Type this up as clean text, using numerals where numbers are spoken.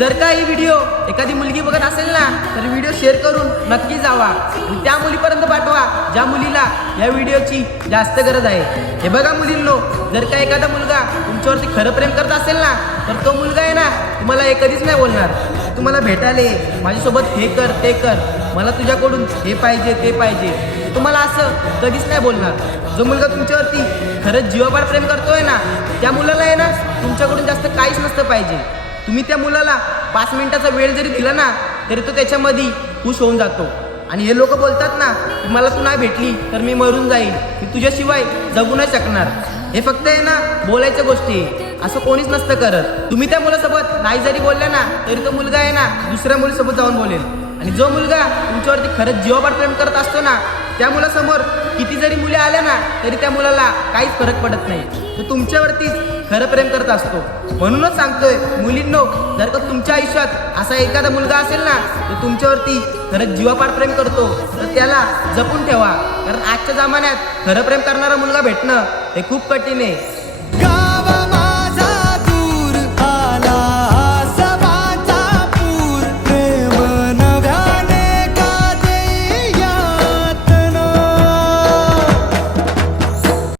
जर का ही व्हिडिओ एखादी मुलगी बघत असेल ना तर व्हिडिओ शेअर करून नक्की जावा आणि त्या मुलीपर्यंत पाठवा ज्या मुलीला या व्हिडिओची जास्त गरज आहे. हे बघा मुलींनो, जर का एखादा मुलगा तुमच्यावरती खरं प्रेम करत असेल ना तर तो मुलगा आहे ना तुम्हाला हे कधीच नाही बोलणार तुम्हाला भेटायला ये, माझ्यासोबत हे कर ते कर, मला तुझ्याकडून हे पाहिजे ते पाहिजे, तुम्हाला असं कधीच नाही बोलणार. जो मुलगा तुमच्यावरती खरंच जीवापाड प्रेम करतोय ना त्या मुलाला आहे ना तुमच्याकडून जास्त काहीच नसतं पाहिजे. तुम्ही त्या मुलाला 5 मिनिटाचा वेळ जरी दिला ना तरी तो त्याच्यामध्ये खुश होऊन जातो. आणि हे लोक बोलतात ना की मला तू नाही भेटली तर मी मरून जाईल, मी तुझ्याशिवाय जगू नाही शकणार, हे फक्त आहे ना बोलायच्या गोष्टी आहे, असं कोणीच नसतं करत. तुम्ही त्या मुलासोबत नाही जरी बोलल्या ना तरी तो मुलगा आहे ना दुसऱ्या मुलीसोबत जाऊन बोलेल. आणि जो मुलगा तुमच्यावरती खरंच जीवापाड प्रेम करत असतो ना त्या मुलासमोर किती जरी मुली आल्या ना तरी त्या मुलाला काहीच फरक पडत नाही, तो तुमच्यावरतीच खरं प्रेम करत असतो. म्हणूनच सांगतोय मुलींनो, जर का तुमच्या आयुष्यात असा एखादा मुलगा असेल ना तो तुमच्यावरती खरंच जीवापाड प्रेम करतो तर त्याला जपून ठेवा, कारण आजच्या जमान्यात खरं प्रेम करणारा मुलगा भेटणं हे खूप कठीण आहे.